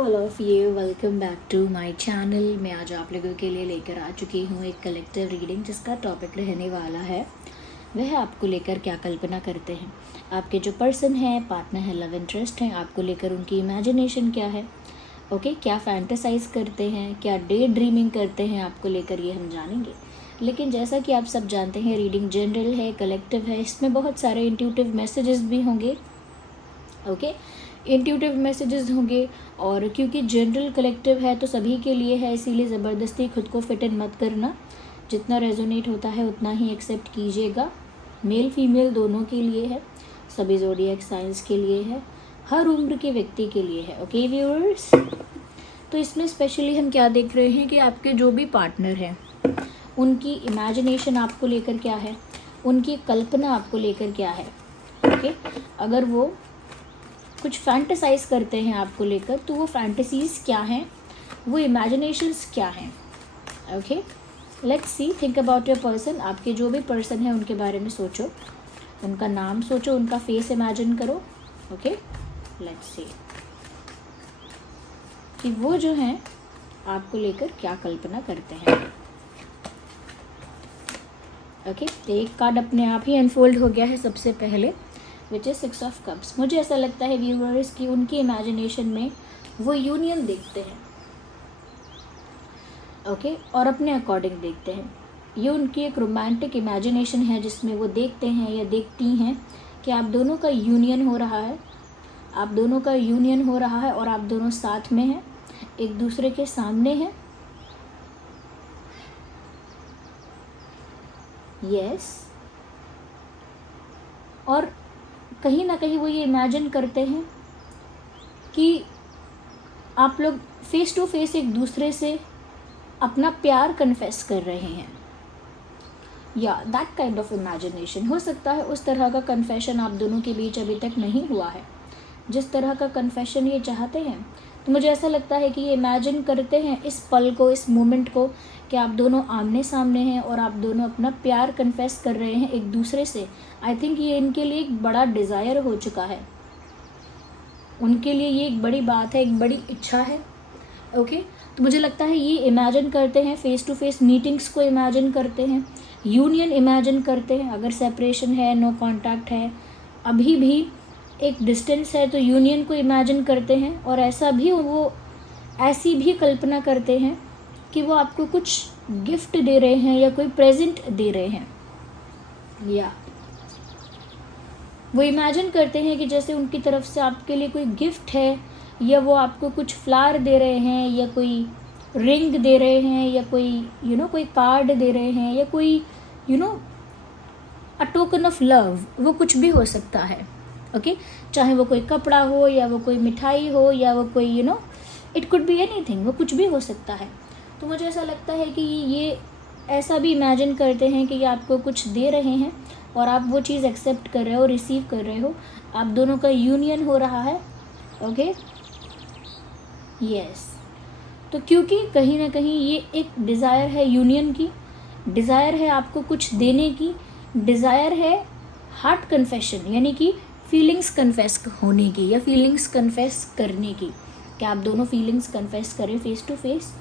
All of you, welcome back to my channel. मैं आज आप लोगों के लिए लेकर आ चुकी हूँ एक कलेक्टिव रीडिंग जिसका टॉपिक रहने वाला है वह आपको लेकर क्या कल्पना करते हैं। आपके जो पर्सन है, पार्टनर है, लव इंटरेस्ट है, आपको लेकर उनकी इमेजिनेशन क्या है, ओके क्या फैंटेसाइज करते हैं, क्या डे ड्रीमिंग करते हैं, आपको लेकर ये हम जानेंगे। लेकिन जैसा कि आप सब जानते हैं, रीडिंग जनरल है, कलेक्टिव है, इसमें बहुत सारे इंट्यूटिव मैसेजेस भी होंगे। ओके इंट्यूटिव मैसेजेस होंगे और क्योंकि जनरल कलेक्टिव है तो सभी के लिए है, इसीलिए ज़बरदस्ती खुद को फिट इन मत करना। जितना रेजोनेट होता है उतना ही एक्सेप्ट कीजिएगा। मेल फीमेल दोनों के लिए है, सभी ज़ोडिएक साइंस के लिए है, हर उम्र के व्यक्ति के लिए है। ओके व्यूअर्स, तो इसमें स्पेशली हम क्या देख रहे हैं कि आपके जो भी पार्टनर हैं उनकी इमेजिनेशन आपको लेकर क्या है, उनकी कल्पना आपको लेकर क्या है। ओके अगर वो कुछ फैंटेसाइज करते हैं आपको लेकर तो वो फैंटेसीज क्या हैं, वो इमेजिनेशंस क्या हैं। Okay let's see, think about your person. आपके जो भी पर्सन है उनके बारे में सोचो, उनका नाम सोचो, उनका फेस इमेजिन करो। ओके लेट्स सी कि वो जो हैं आपको लेकर क्या कल्पना करते हैं। ओके एक कार्ड अपने आप ही अनफोल्ड हो गया है सबसे पहले, विच इज़ 6 ऑफ कप्स। मुझे ऐसा लगता है व्यूअर्स कि उनकी इमेजिनेशन में वो यूनियन देखते हैं। ओके और अपने अकॉर्डिंग देखते हैं। ये उनकी एक रोमांटिक इमेजिनेशन है जिसमें वो देखते हैं या देखती हैं कि आप दोनों का यूनियन हो रहा है, आप दोनों का यूनियन हो रहा है और आप दोनों साथ में हैं, एक दूसरे के सामने हैं। यस और कहीं ना कहीं वो ये इमेजिन करते हैं कि आप लोग फेस टू फेस एक दूसरे से अपना प्यार कन्फेस कर रहे हैं, या दैट काइंड ऑफ इमेजिनेशन। हो सकता है उस तरह का कन्फेशन आप दोनों के बीच अभी तक नहीं हुआ है जिस तरह का कन्फेशन ये चाहते हैं। तो मुझे ऐसा लगता है कि ये इमेजिन करते हैं इस पल को, इस मोमेंट को, कि आप दोनों आमने सामने हैं और आप दोनों अपना प्यार कन्फेस कर रहे हैं एक दूसरे से। आई थिंक ये इनके लिए एक बड़ा डिज़ायर हो चुका है, उनके लिए ये एक बड़ी बात है, एक बड़ी इच्छा है। ओके तो मुझे लगता है ये इमेजिन करते हैं, फेस टू फेस मीटिंग्स को इमेजिन करते हैं, यूनियन इमेजिन करते हैं। अगर सेपरेशन है, नो कॉन्टैक्ट है, अभी भी एक डिस्टेंस है, तो यूनियन को इमेजिन करते हैं। और ऐसा भी वो ऐसी भी कल्पना करते हैं कि वो आपको कुछ गिफ्ट दे रहे हैं या कोई प्रेजेंट दे रहे हैं, या वो इमेजिन करते हैं कि जैसे उनकी तरफ से आपके लिए कोई गिफ्ट है, या वो आपको कुछ फ्लावर दे रहे हैं, या कोई रिंग दे रहे हैं, या कोई कोई कार्ड दे रहे हैं, या कोई अ टोकन ऑफ लव। वो कुछ भी हो सकता है। ओके चाहे वो कोई कपड़ा हो, या वो कोई मिठाई हो, या वो कोई इट कुड बी एनीथिंग, वो कुछ भी हो सकता है। तो मुझे ऐसा लगता है कि ये ऐसा भी इमेजिन करते हैं कि ये आपको कुछ दे रहे हैं और आप वो चीज़ एक्सेप्ट कर रहे हो, रिसीव कर रहे हो, आप दोनों का यूनियन हो रहा है। ओके यस तो क्योंकि कहीं ना कहीं ये एक डिज़ायर है यूनियन की, डिज़ायर है आपको कुछ देने की, डिज़ायर है हार्ट कन्फेशन यानी कि फीलिंग्स कन्फेस होने की, या फीलिंग्स कन्फेस करने की, कि आप दोनों फीलिंग्स कन्फेस करें फेस टू फेस,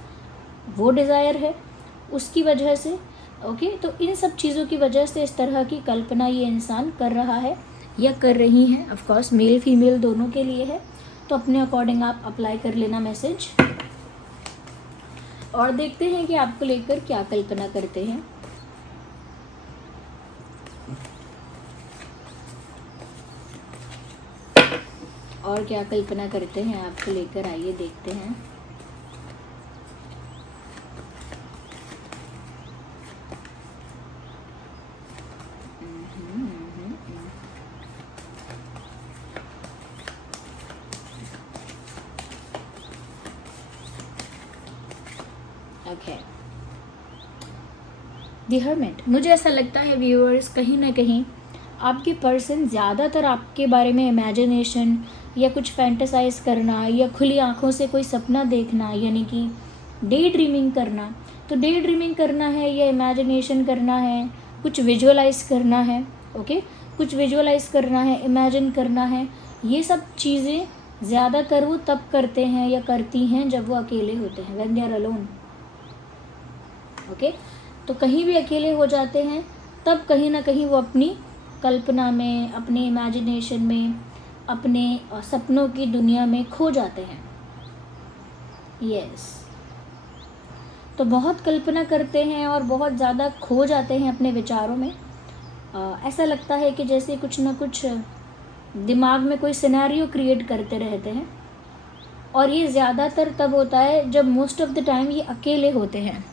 वो डिज़ायर है उसकी वजह से। ओके तो इन सब चीज़ों की वजह से इस तरह की कल्पना ये इंसान कर रहा है या कर रही हैं। ऑफ कोर्स मेल फीमेल दोनों के लिए है, तो अपने अकॉर्डिंग आप अप्लाई कर लेना मैसेज, और देखते हैं कि आपको लेकर क्या कल्पना करते हैं। और क्या कल्पना करते हैं आपको लेकर, आइए देखते हैं। Okay the hermit. मुझे ऐसा लगता है व्यूअर्स, कहीं ना कहीं आपके पर्सन ज़्यादातर आपके बारे में इमेजिनेशन या कुछ फैंटेसाइज करना, या खुली आंखों से कोई सपना देखना, यानी कि डे ड्रीमिंग करना। तो डे ड्रीमिंग करना है या इमेजिनेशन करना है, कुछ विजुअलाइज करना है। ओके कुछ विजुअलाइज करना है, इमेजिन करना है, ये सब चीज़ें ज़्यादातर वो तब करते हैं या करती हैं जब वो अकेले होते हैं, when they are alone. Okay, तो कहीं भी अकेले हो जाते हैं तब कहीं ना कहीं वो अपनी कल्पना में, अपने इमेजिनेशन में, अपने सपनों की दुनिया में खो जाते हैं। यस, तो बहुत कल्पना करते हैं और बहुत ज़्यादा खो जाते हैं अपने विचारों में। ऐसा लगता है कि जैसे कुछ ना कुछ दिमाग में कोई सिनेरियो क्रिएट करते रहते हैं, और ये ज़्यादातर तब होता है जब मोस्ट ऑफ द टाइम ये अकेले होते हैं।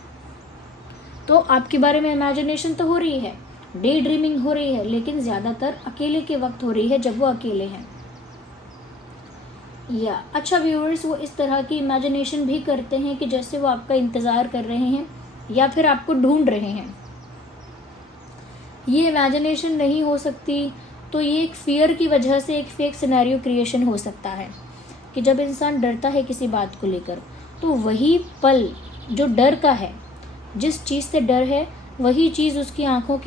तो आपके बारे में इमेजिनेशन तो हो रही है, डे ड्रीमिंग हो रही है, लेकिन ज़्यादातर अकेले के वक्त हो रही है जब वो अकेले हैं। या अच्छा व्यूअर्स, वो इस तरह की इमेजिनेशन भी करते हैं कि जैसे वो आपका इंतज़ार कर रहे हैं या फिर आपको ढूंढ रहे हैं। ये इमेजिनेशन नहीं हो सकती तो ये एक फ़ियर की वजह से एक फेक सिनेरियो क्रिएशन हो सकता है कि जब इंसान डरता है किसी बात को लेकर, तो वही पल जो डर का है, जिस चीज़ से डर है, वही चीज़ उसकी आँखों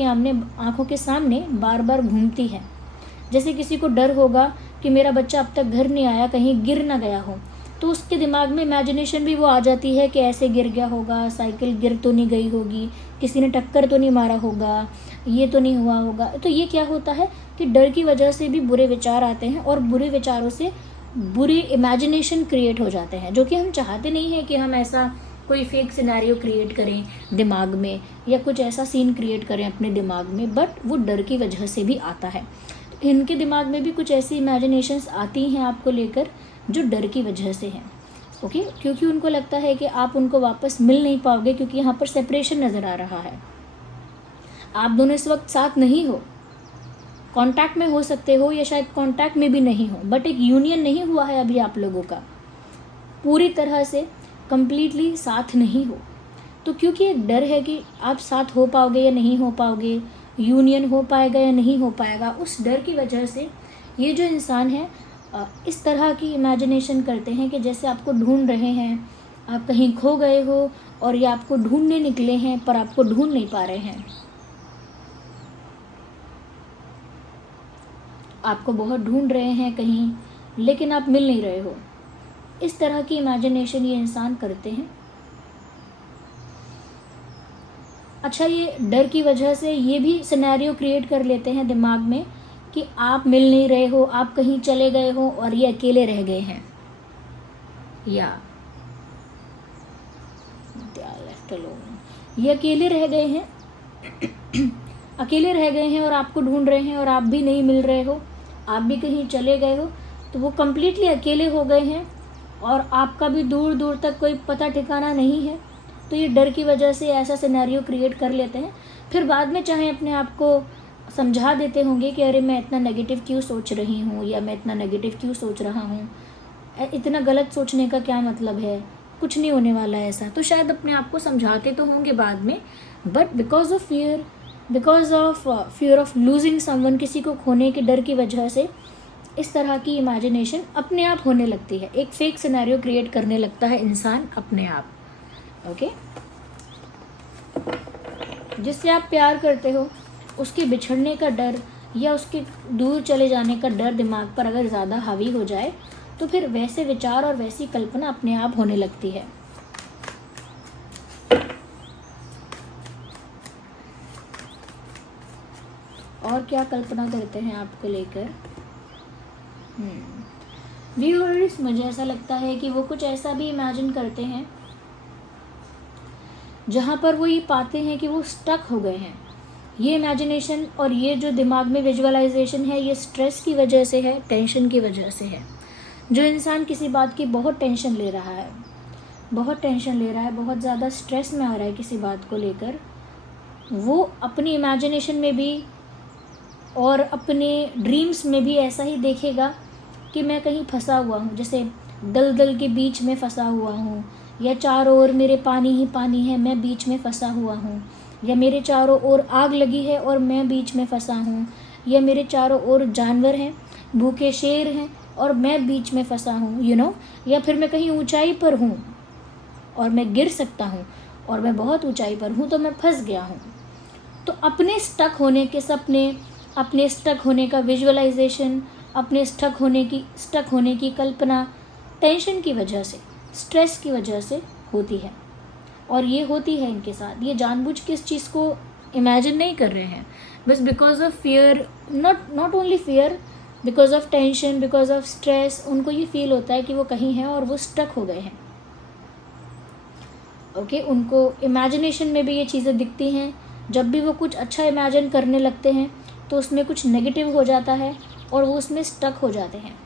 के सामने बार बार घूमती है। जैसे किसी को डर होगा कि मेरा बच्चा अब तक घर नहीं आया, कहीं गिर ना गया हो, तो उसके दिमाग में इमेजिनेशन भी वो आ जाती है कि ऐसे गिर गया होगा, साइकिल गिर तो नहीं गई होगी, किसी ने टक्कर तो नहीं मारा होगा, ये तो नहीं हुआ होगा। तो ये क्या होता है कि डर की वजह से भी बुरे विचार आते हैं और बुरे विचारों से बुरे इमेजिनेशन क्रिएट हो जाते हैं, जो कि हम चाहते नहीं हैं कि हम ऐसा कोई फेक सिनेरियो क्रिएट करें दिमाग में या कुछ ऐसा सीन क्रिएट करें अपने दिमाग में, बट वो डर की वजह से भी आता है। इनके दिमाग में भी कुछ ऐसी इमेजिनेशंस आती हैं आपको लेकर जो डर की वजह से हैं। ओके, क्योंकि उनको लगता है कि आप उनको वापस मिल नहीं पाओगे, क्योंकि यहाँ पर सेपरेशन नज़र आ रहा है। आप दोनों इस वक्त साथ नहीं हो, कांटेक्ट में हो सकते हो या शायद कांटेक्ट में भी नहीं हो, बट एक यूनियन नहीं हुआ है अभी आप लोगों का, पूरी तरह से कंप्लीटली साथ नहीं हो। तो क्योंकि एक डर है कि आप साथ हो पाओगे या नहीं हो पाओगे, यूनियन हो पाएगा या नहीं हो पाएगा, उस डर की वजह से ये जो इंसान है इस तरह की इमेजिनेशन करते हैं कि जैसे आपको ढूंढ रहे हैं, आप कहीं खो गए हो और ये आपको ढूंढने निकले हैं पर आपको ढूंढ नहीं पा रहे हैं। आपको बहुत ढूंढ रहे हैं कहीं, लेकिन आप मिल नहीं रहे हो। इस तरह की इमेजिनेशन ये इंसान करते हैं। अच्छा, ये डर की वजह से ये भी सिनेरियो क्रिएट कर लेते हैं दिमाग में कि आप मिल नहीं रहे हो, आप कहीं चले गए हो और ये अकेले रह गए हैं, या लेफ्ट अलोन, ये अकेले रह गए हैं अकेले रह गए हैं और आपको ढूंढ रहे हैं और आप भी नहीं मिल रहे हो, आप भी कहीं चले गए हो, तो वो कम्प्लीटली अकेले हो गए हैं और आपका भी दूर दूर तक कोई पता ठिकाना नहीं है। तो ये डर की वजह से ऐसा सिनेरियो क्रिएट कर लेते हैं। फिर बाद में चाहे अपने आप को समझा देते होंगे कि अरे मैं इतना नेगेटिव क्यों सोच रही हूँ या मैं इतना नेगेटिव क्यों सोच रहा हूँ, इतना गलत सोचने का क्या मतलब है, कुछ नहीं होने वाला है ऐसा। तो शायद अपने आप को समझाते तो होंगे बाद में, but because of fear of losing someone, किसी को खोने के डर की वजह से इस तरह की इमेजिनेशन अपने आप होने लगती है। एक फेक सिनेरियो क्रिएट करने लगता है इंसान अपने आप। ओके, जिससे आप प्यार करते हो उसके बिछड़ने का डर या उसके दूर चले जाने का डर दिमाग पर अगर ज़्यादा हावी हो जाए तो फिर वैसे विचार और वैसी कल्पना अपने आप होने लगती है। और क्या कल्पना करते हैं आपको लेकर व्यूअर्स? मुझे ऐसा लगता है कि वो कुछ ऐसा भी इमेजिन करते हैं जहाँ पर वो ये पाते हैं कि वो स्टक हो गए हैं। ये इमेजिनेशन और ये जो दिमाग में विजुअलाइजेशन है, ये स्ट्रेस की वजह से है, टेंशन की वजह से है। जो इंसान किसी बात की बहुत टेंशन ले रहा है, बहुत ज़्यादा स्ट्रेस में आ रहा है किसी बात को लेकर, वो अपनी इमेजिनेशन में भी और अपने ड्रीम्स में भी ऐसा ही देखेगा कि मैं कहीं फंसा हुआ हूँ, जैसे दलदल के बीच में फंसा हुआ हूँ, या चारों ओर मेरे पानी ही पानी है, मैं बीच में फंसा हुआ हूँ, या मेरे चारों ओर आग लगी है और मैं बीच में फंसा हूँ, या मेरे चारों ओर जानवर हैं, भूखे शेर हैं और मैं बीच में फंसा हूँ, या फिर मैं कहीं ऊंचाई पर हूँ और मैं गिर सकता हूँ और मैं बहुत ऊंचाई पर हूँ तो मैं फंस गया हूँ। तो अपने स्टक होने के सपने, अपने स्टक होने का विजुअलाइजेशन, अपने स्टक होने की कल्पना टेंशन की वजह से, स्ट्रेस की वजह से होती है। और ये होती है इनके साथ, ये जानबूझ के इस चीज़ को इमेजिन नहीं कर रहे हैं, बस because of fear, not only fear, because of tension, because of stress, उनको ये फील होता है कि वो कहीं हैं और वो स्टक हो गए हैं। ओके, उनको इमेजिनेशन में भी ये चीज़ें दिखती हैं। जब भी वो कुछ अच्छा इमेजिन करने लगते हैं तो उसमें कुछ नेगेटिव हो जाता है और वो उसमें स्टक हो जाते हैं।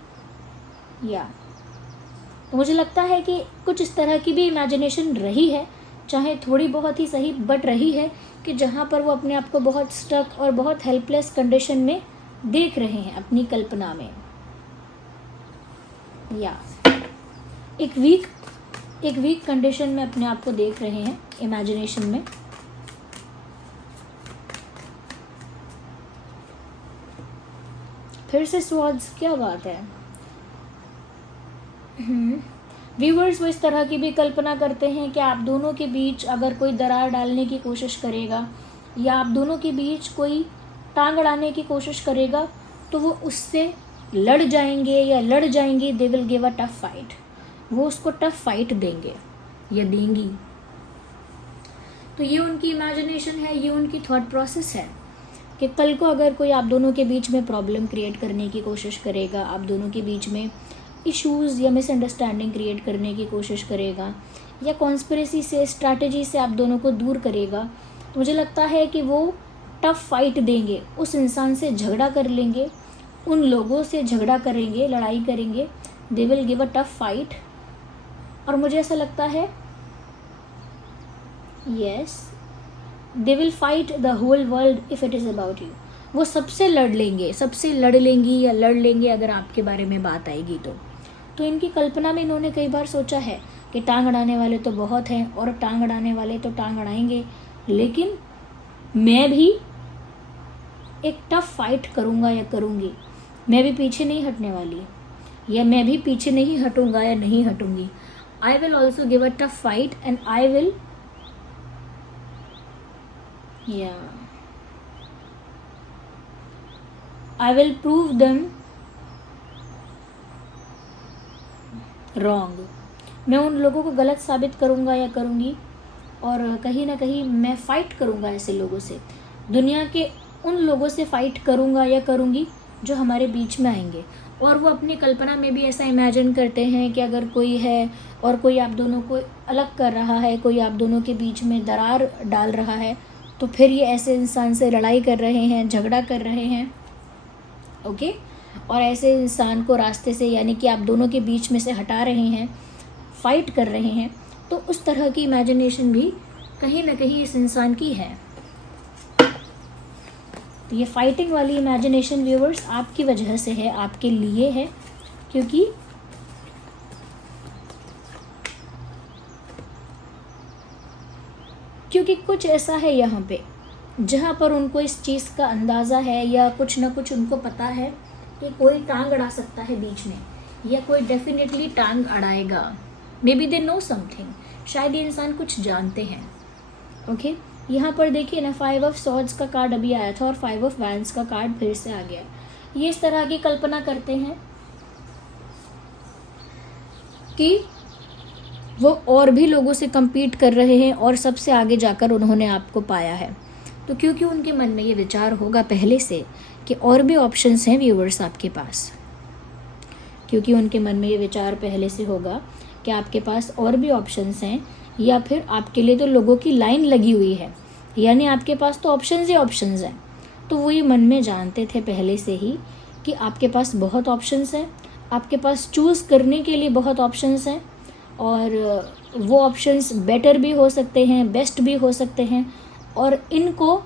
तो मुझे लगता है कि कुछ इस तरह की भी इमेजिनेशन रही है, चाहे थोड़ी बहुत ही सही, बट रही है, कि जहाँ पर वो अपने आप को बहुत स्टक और बहुत हेल्पलेस कंडीशन में देख रहे हैं अपनी कल्पना में। एक वीक कंडीशन में अपने आप को देख रहे हैं इमेजिनेशन में। फिर से स्वॉर्ड्स, क्या बात है। व्यूअर्स, वो इस तरह की भी कल्पना करते हैं कि आप दोनों के बीच अगर कोई दरार डालने की कोशिश करेगा या आप दोनों के बीच कोई टांग अड़ाने की कोशिश करेगा तो वो उससे लड़ जाएंगे या लड़ जाएंगी। दे will give a tough fight, वो उसको टफ फाइट देंगे या देंगी। तो ये उनकी इमेजिनेशन है, ये उनकी थॉट प्रोसेस है कि कल को अगर कोई आप दोनों के बीच में प्रॉब्लम क्रिएट करने की कोशिश करेगा, आप दोनों के बीच में इश्यूज़ या मिसअंडरस्टैंडिंग क्रिएट करने की कोशिश करेगा या कॉन्स्पिरेसी से, स्ट्रैटेजी से आप दोनों को दूर करेगा, तो मुझे लगता है कि वो टफ फाइट देंगे, उस इंसान से झगड़ा कर लेंगे, उन लोगों से झगड़ा करेंगे, लड़ाई करेंगे। They will give a tough fight. और मुझे ऐसा लगता है yes, they will fight the whole world if it is about you. वो सबसे लड़ लेंगे, सबसे लड़ लेंगी या लड़ लेंगे अगर आपके बारे में बात आएगी तो इनकी कल्पना में इन्होंने कई बार सोचा है कि टांग अड़ाने वाले तो बहुत हैं और टांग अड़ाने वाले तो टांग अड़ाएंगे, लेकिन मैं भी एक टफ फाइट करूँगा या करूँगी, मैं भी पीछे नहीं हटने वाली, या मैं भी पीछे नहीं हटूँगा या नहीं हटूँगी। I will also give a tough fight and I will prove them wrong। मैं उन लोगों को गलत साबित करूँगा या करूँगी और कहीं ना कहीं मैं फ़ाइट करूँगा ऐसे लोगों से, दुनिया के उन लोगों से फ़ाइट करूँगा या करूँगी जो हमारे बीच में आएंगे। और वो अपनी कल्पना में भी ऐसा इमेजिन करते हैं कि अगर कोई है और कोई आप दोनों को अलग कर रहा है, कोई आप दोनों के बीच में दरार डाल रहा है, तो फिर ये ऐसे इंसान से लड़ाई कर रहे हैं, झगड़ा कर रहे हैं। ओके, और ऐसे इंसान को रास्ते से, यानी कि आप दोनों के बीच में से हटा रहे हैं, फाइट कर रहे हैं। तो उस तरह की इमेजिनेशन भी कहीं ना कहीं इस इंसान की है। तो ये फाइटिंग वाली इमेजिनेशन व्यूअर्स आपकी वजह से है, आपके लिए है, क्योंकि कुछ ऐसा है यहाँ पे जहाँ पर उनको इस चीज़ का अंदाज़ा है या कुछ ना कुछ उनको पता है कि कोई टांग अड़ा सकता है बीच में, या कोई डेफिनेटली टांग अड़ाएगा। Maybe they know something, शायद ये इंसान कुछ जानते हैं। ओके, यहाँ पर देखिए ना, 5 ऑफ सॉर्ड्स का कार्ड अभी आया था और 5 ऑफ वैंड्स का कार्ड फिर से आ गया। ये इस तरह की कल्पना करते हैं कि वो और भी लोगों से compete कर रहे हैं और सबसे आगे जाकर उन्होंने आपको पाया है। तो क्योंकि उनके मन में ये विचार होगा पहले से कि और भी ऑप्शंस हैं व्यूअर्स आपके पास, क्योंकि उनके मन में ये विचार पहले से होगा कि आपके पास और भी ऑप्शंस हैं, या फिर आपके लिए तो लोगों की लाइन लगी हुई है, यानी आपके पास तो ऑप्शंस ही ऑप्शंस हैं। तो वो ये मन में जानते थे पहले से ही कि आपके पास बहुत ऑप्शंस हैं, आपके पास चूज़ करने के लिए बहुत ऑप्शंस हैं, और वो ऑप्शंस बेटर भी हो सकते हैं, बेस्ट भी हो सकते हैं, और इनको,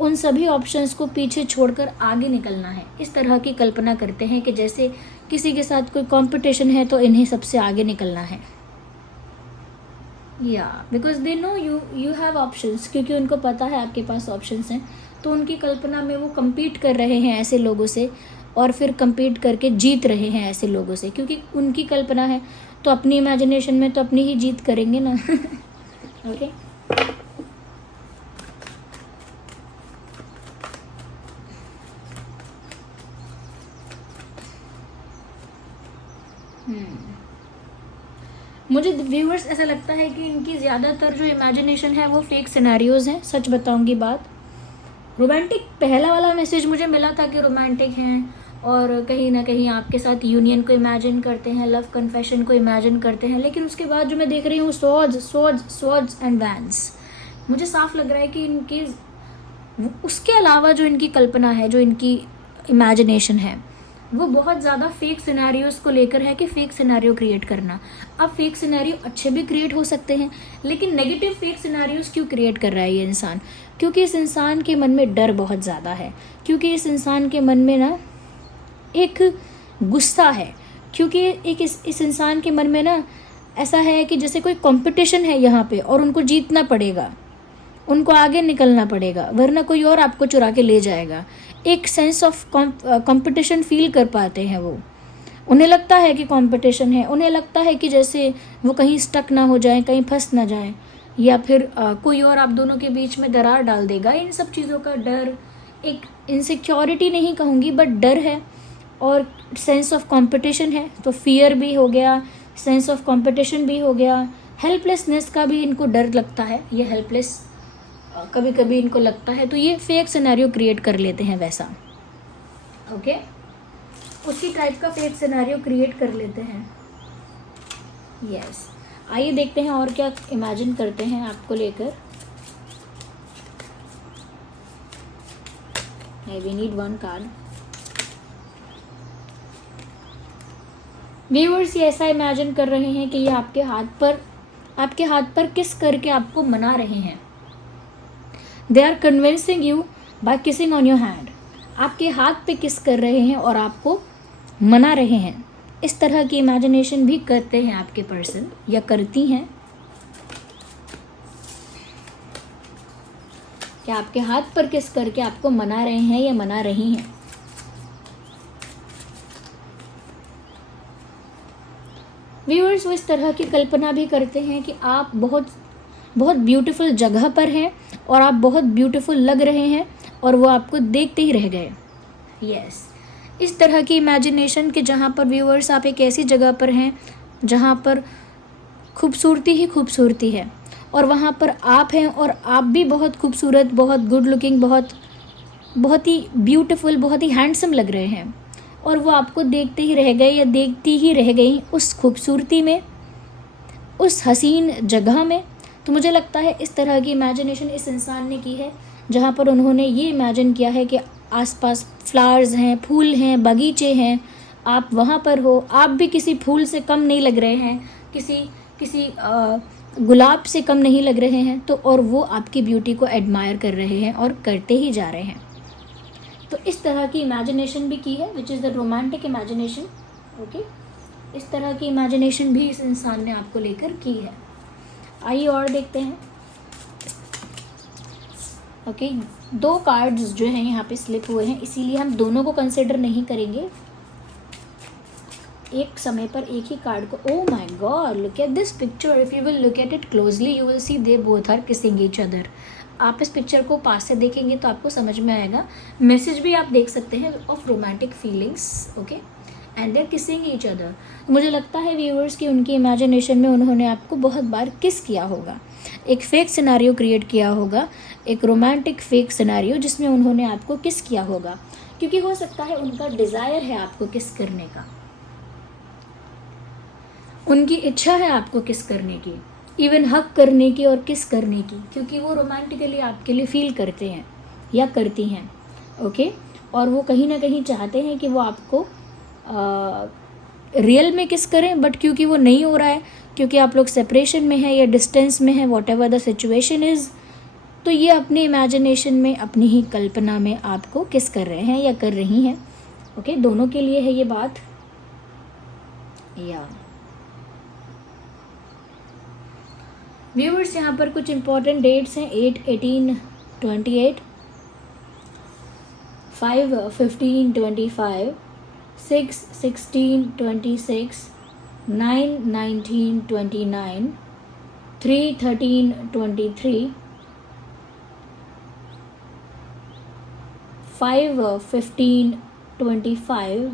उन सभी ऑप्शंस को पीछे छोड़कर आगे निकलना है। इस तरह की कल्पना करते हैं कि जैसे किसी के साथ कोई कंपटीशन है तो इन्हें सबसे आगे निकलना है। Because they know you have options, क्योंकि उनको पता है आपके पास ऑप्शंस हैं। तो उनकी कल्पना में वो compete कर रहे हैं ऐसे लोगों से, और फिर compete करके जीत रहे हैं ऐसे लोगों से, क्योंकि उनकी कल्पना है। तो अपनी इमेजिनेशन में तो अपनी ही जीत करेंगे ना। ओके, मुझे व्यूअर्स ऐसा लगता है कि इनकी ज़्यादातर जो इमेजिनेशन है वो फेक सिनेरियोज़ हैं। सच बताऊंगी बात, रोमांटिक पहला वाला मैसेज मुझे मिला था कि रोमांटिक हैं और कहीं ना कहीं आपके साथ यूनियन को इमेजिन करते हैं, लव कन्फेशन को इमेजिन करते हैं, लेकिन उसके बाद जो मैं देख रही हूँ स्वॉर्ड्स एंड वैंस, मुझे साफ लग रहा है कि इनकी उसके अलावा जो इनकी कल्पना है, जो इनकी इमेजिनेशन है, वो बहुत ज़्यादा फेक सिनेरियोज़ को लेकर है कि फेक सिनेरियो क्रिएट करना। अब फेक सिनेरियो अच्छे भी क्रिएट हो सकते हैं, लेकिन नेगेटिव फेक सिनेरियोज़ क्यों क्रिएट कर रहा है ये इंसान? क्योंकि इस इंसान के मन में डर बहुत ज़्यादा है, क्योंकि इस इंसान के मन में ना एक गुस्सा है, क्योंकि एक इस इंसान के मन में ना ऐसा है कि जैसे कोई कंपटीशन है यहाँ पे और उनको जीतना पड़ेगा, उनको आगे निकलना पड़ेगा, वरना कोई और आपको चुरा के ले जाएगा। एक सेंस ऑफ कंपटीशन फील कर पाते हैं वो। उन्हें लगता है कि कंपटीशन है, उन्हें लगता है कि जैसे वो कहीं स्टक ना हो जाए, कहीं फंस ना जाए, या फिर कोई और आप दोनों के बीच में दरार डाल देगा। इन सब चीज़ों का डर, एक इनसिक्योरिटी नहीं कहूँगी बट डर है, और सेंस ऑफ कंपटीशन है, तो फियर भी हो गया, सेंस ऑफ कंपटीशन भी हो गया, हेल्पलेसनेस का भी इनको डर लगता है, ये हेल्पलेस कभी कभी इनको लगता है, तो ये फेक सिनेरियो क्रिएट कर लेते हैं वैसा। ओके, उसी टाइप का फेक सिनेरियो क्रिएट कर लेते हैं। यस, आइए देखते हैं और क्या इमेजिन करते हैं आपको लेकर। We need one card. Viewers ये ऐसा इमेजिन कर रहे हैं कि ये आपके हाथ पर किस करके आपको मना रहे हैं। They are convincing you by kissing on your hand. आपके हाथ पे किस कर रहे हैं और आपको मना रहे हैं। इस तरह की इमेजिनेशन भी करते हैं आपके पर्सन या करती हैं। क्या आपके हाथ पर किस करके आपको मना रहे हैं या मना रही हैं। व्यूअर्स वो इस तरह की कल्पना भी करते हैं कि आप बहुत बहुत ब्यूटीफुल जगह पर हैं और आप बहुत ब्यूटीफुल लग रहे हैं और वो आपको देखते ही रह गए। यस, इस तरह की इमेजिनेशन कि जहाँ पर व्यूअर्स आप एक ऐसी जगह पर हैं जहाँ पर खूबसूरती ही खूबसूरती है और वहाँ पर आप हैं और आप भी बहुत खूबसूरत, बहुत गुड लुकिंग, बहुत ही ब्यूटीफुल, बहुत ही हैंडसम लग रहे हैं और वो आपको देखते ही रह गए या देखती ही रह गई उस खूबसूरती में, उस हसीन जगह में। तो मुझे लगता है इस तरह की इमेजिनेशन इस इंसान ने की है, जहाँ पर उन्होंने ये इमेजिन किया है कि आसपास फ्लावर्स हैं, फूल हैं, बगीचे हैं, आप वहाँ पर हो, आप भी किसी फूल से कम नहीं लग रहे हैं, किसी गुलाब से कम नहीं लग रहे हैं, तो और वो आपकी ब्यूटी को एडमायर कर रहे हैं और करते ही जा रहे हैं। तो इस तरह की इमेजिनेशन भी की है, which is the romantic imagination. Okay, इस तरह की इमेजिनेशन भी इस इंसान ने आपको लेकर की है। आइए और देखते हैं। ओके, 2 कार्ड्स जो हैं यहाँ पे स्लिप हुए हैं, इसीलिए हम दोनों को कंसिडर नहीं करेंगे, एक समय पर एक ही कार्ड को। Oh my God, look at this picture, if you will look at it closely you will see they both are kissing each other. आप इस पिक्चर को पास से देखेंगे तो आपको समझ में आएगा। मैसेज भी आप देख सकते हैं of romantic feelings. Okay, and they are kissing each other. मुझे लगता है व्यूअर्स की उनकी इमेजिनेशन में उन्होंने आपको बहुत बार किस किया होगा, एक फेक सिनेरियो क्रिएट किया होगा, एक रोमांटिक फेक सिनेरियो जिसमें उन्होंने आपको किस किया होगा, क्योंकि हो सकता है उनका डिज़ायर है आपको किस करने का, उनकी इच्छा है आपको किस करने की, इवन हक करने की और किस करने की, क्योंकि वो रोमांटिकली आपके लिए फील करते हैं या करती हैं। ओके, और वो कहीं ना कहीं चाहते हैं कि वो आपको रियल में किस करें, बट क्योंकि वो नहीं हो रहा है, क्योंकि आप लोग सेपरेशन में हैं या डिस्टेंस में हैं, what ever the situation is, तो ये अपनी इमेजिनेशन में, अपनी ही कल्पना में आपको किस कर रहे हैं या कर रही हैं। ओके, दोनों के लिए है ये बात। या व्यूअर्स यहाँ पर कुछ इंपॉर्टेंट डेट्स हैं, 8, 18, 28, 5, 15, 25, 6, 16, 26, 9, 19, 29, 3, 13, 23, 5, 15, 25,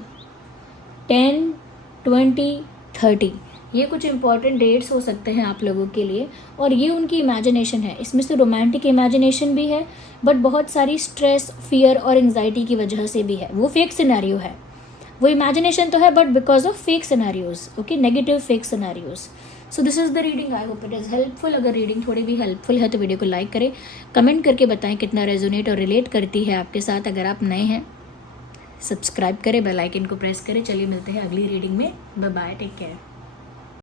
10, 20, 30, ये कुछ इंपॉर्टेंट डेट्स हो सकते हैं आप लोगों के लिए। और ये उनकी इमेजिनेशन है, इसमें से रोमांटिक इमेजिनेशन भी है, बट बहुत सारी स्ट्रेस, फियर और एंग्जाइटी की वजह से भी है। वो फेक सिनेरियो है, वो इमेजिनेशन तो है but because of fake scenarios, okay, negative fake scenarios. So this is the reading, I hope it is helpful. अगर रीडिंग थोड़ी भी हेल्पफुल है तो वीडियो को लाइक करें, कमेंट करके बताएं कितना रेजोनेट और रिलेट करती है आपके साथ। अगर आप नए हैं सब्सक्राइब करें, बेल आइकन को प्रेस करें। चलिए मिलते हैं अगली रीडिंग में, बाय बाय, टेक केयर।